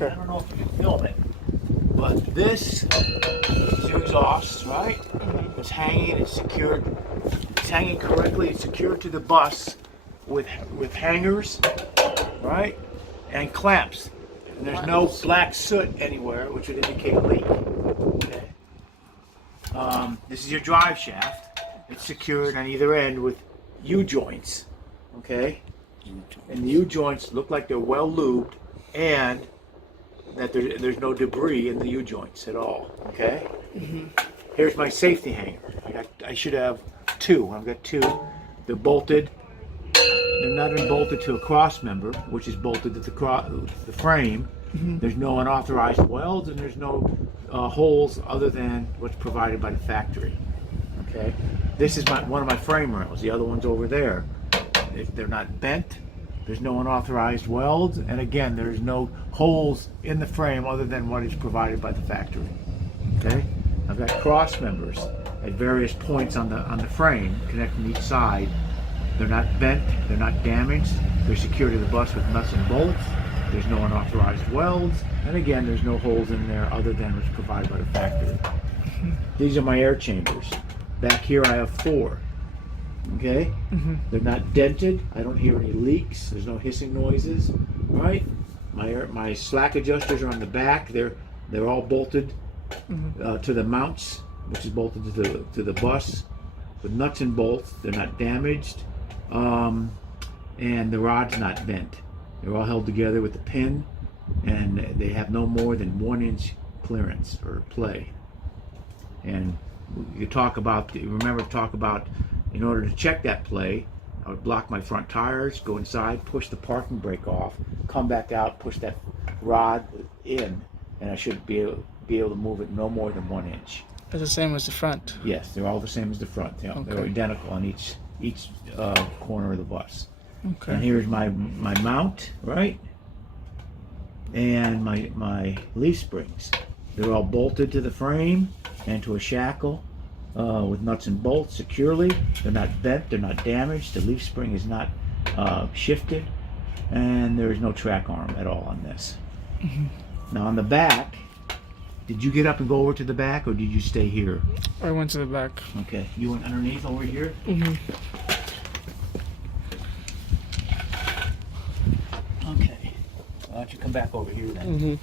I don't know if you can film it, but this is your exhaust, right? It's hanging, it's secured, it's hanging correctly, it's secured to the bus with hangers, right? And clamps. And there's no black soot anywhere, which would indicate a leak. Okay. This is your drive shaft. It's secured on either end with U-joints. Okay? And the U-joints look like they're well lubed and that there's no debris in the U-joints at all. Okay? Here's my safety hanger. I should have two. I've got two. They're bolted. They're not bolted to a cross member, which is bolted to the frame. There's no unauthorized welds and there's no holes other than what's provided by the factory. Okay, this is one of my frame rails. The other one's over there. They're not bent. There's no unauthorized welds, and again, there's no holes in the frame other than what is provided by the factory. Okay, I've got cross members at various points on the frame connecting each side. They're not bent, they're not damaged, they're secured to the bus with nuts and bolts, there's no unauthorized welds, and again, there's no holes in there other than what's provided by the factory. These are my air chambers. Back here I have 4, okay? They're not dented, I don't hear any leaks, there's no hissing noises, right? My slack adjusters are on the back, they're all bolted to the mounts, which is bolted to the bus with nuts and bolts, they're not damaged. And the rod's not bent. They're all held together with a pin, and they have no more than 1 inch clearance or play. And remember to talk about, in order to check that play, I would block my front tires, go inside, push the parking brake off, come back out, push that rod in, and I should be able to move it no more than 1 inch. It's the same as the front. Yes, they're all the same as the front. Okay. They're identical on each corner of the bus. Okay. And here's my mount, right? And my leaf springs. They're all bolted to the frame and to a shackle with nuts and bolts securely. They're not bent, they're not damaged. The leaf spring is not shifted, and there is no track arm at all on this. Now on the back, did you get up and go over to the back, or did you stay here? I went to the back. Okay, you went underneath over here? Okay, why don't you come back over here then?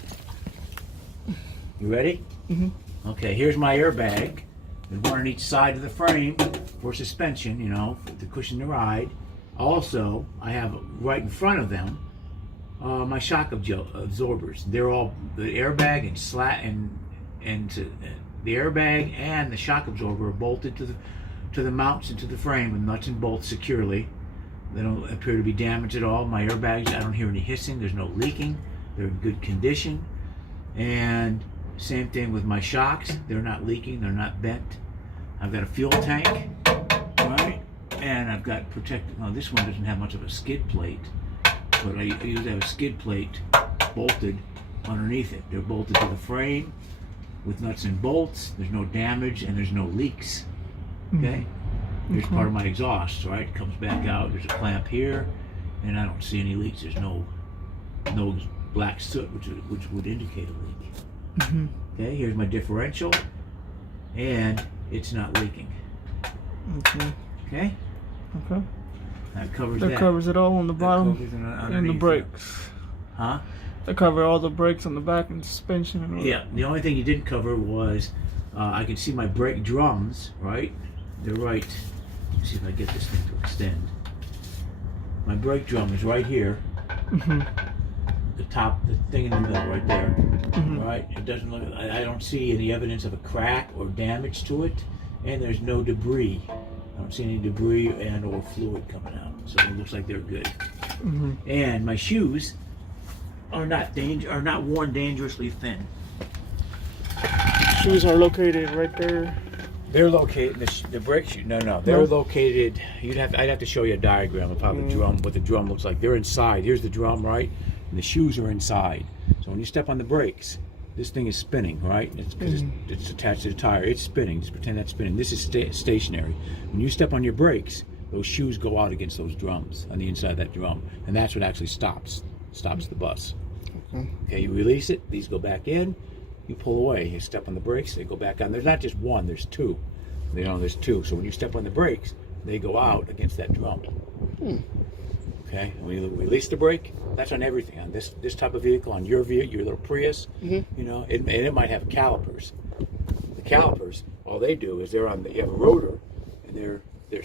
You ready? Okay, here's my airbag. There's one on each side of the frame for suspension, to cushion the ride. Also, I have right in front of them my shock absorbers. They're all the airbag and the airbag and the shock absorber are bolted to the mounts and to the frame with nuts and bolts securely. They don't appear to be damaged at all. My airbags, I don't hear any hissing. There's no leaking. They're in good condition. And same thing with my shocks. They're not leaking. They're not bent. I've got a fuel tank, right? And I've got protected. Now this one doesn't have much of a skid plate, but I usually have a skid plate bolted underneath it. They're bolted to the frame with nuts and bolts. There's no damage and there's no leaks. Okay? Here's part of my exhaust, right? It comes back out. There's a clamp here, and I don't see any leaks. There's no black soot, which would indicate a leak. Okay, here's my differential, and it's not leaking. Okay? That covers that. That covers it all on the bottom and the underneath. brakes. Huh? They cover all the brakes on the back and suspension and all Yeah, the only thing you didn't cover was I can see my brake drums, right? They're right. Let's see if I get this thing to extend. My brake drum is right here. The thing in the middle right there. Right? It doesn't look, I don't see any evidence of a crack or damage to it, and there's no debris. I don't see any debris and or fluid coming out. So it looks like they're good. And my shoes are not worn dangerously thin. Shoes are located right there. They're located. The brake shoe. No. They're located. I'd have to show you a diagram of how what the drum looks like. They're inside. Here's the drum, right? And the shoes are inside. So when you step on the brakes, this thing is spinning, right? It's because it's attached to the tire. It's spinning. Just pretend that's spinning. This is stationary. When you step on your brakes, those shoes go out against those drums on the inside of that drum, and that's what actually stops the bus. Okay, you release it, these go back in, you pull away, you step on the brakes, they go back on. There's not just one, there's two. You know, there's two. So when you step on the brakes, they go out against that drum. Okay, and when you release the brake, that's on everything. On this type of vehicle, on your vehicle, your little Prius, you know, and it might have calipers. The calipers, all they do is you have a rotor, and they're